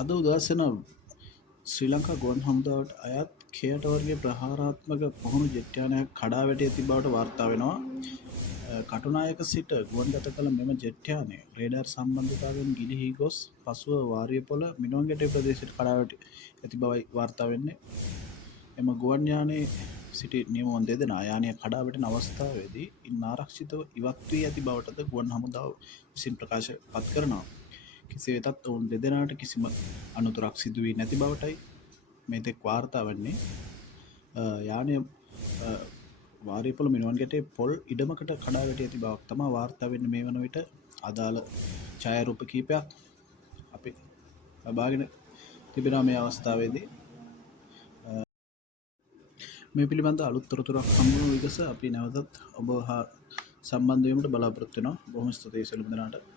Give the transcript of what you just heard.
අද උදෑසන ශ්‍රී ලංකා ගුවන් හමුදාවට අයත් කෙයට වර්ගයේ ප්‍රහාරාත්මක පුහුණු ජෙට් යානයක් කඩා වැටී ඇති බවට වාර්තා වෙනවා. කටුනායක සිට ගුවන්ගත කළ මෙම ජෙට් යානය රේඩාර් සම්බන්ධතාවයෙන් ගිලිහී ගොස් පසුව වාරියපොළ මිනුවන්ගැටේ ප්‍රදේශයට කඩා වැටී ඇති බවයි වාර්තා වෙන්නේ. එම ගුවන් යානයේ සිටි නියමුවන් දෙදෙනා යානය කඩා වැටෙන අවස්ථාවේදී ඉන් ආරක්ෂිතව ඉවත් වී ඇති බවටද ගුවන් හමුදාව විසින් ප්‍රකාශ පත් කරනවා. කෙසේ වෙතත් ඔවුන් දෙදෙනාට කිසිම අනතුරක් සිදු වී නැති බවටයි මෙතෙක් වාර්තා වන්නේ. යානය වාරියපොළ මිනුවන්ගැටේ පොල් ඉඩමකට කඩා වැටී ඇති බවක් තමා වාර්තා වෙන්නේ. මේ වන විට අදාළ ඡායාරූප කිහිපයක් අපි ලබාගෙන තිබෙනවා මේ අවස්ථාවේදී. මේ පිළිබඳ අලුත් තොරතුරක් හමු වන විගස අපි නැවතත් ඔබ හා සම්බන්ධ වීමට බලාපොරොත්තු වෙනවා. බොහොම ස්තුතියි සියලුම දෙනාට.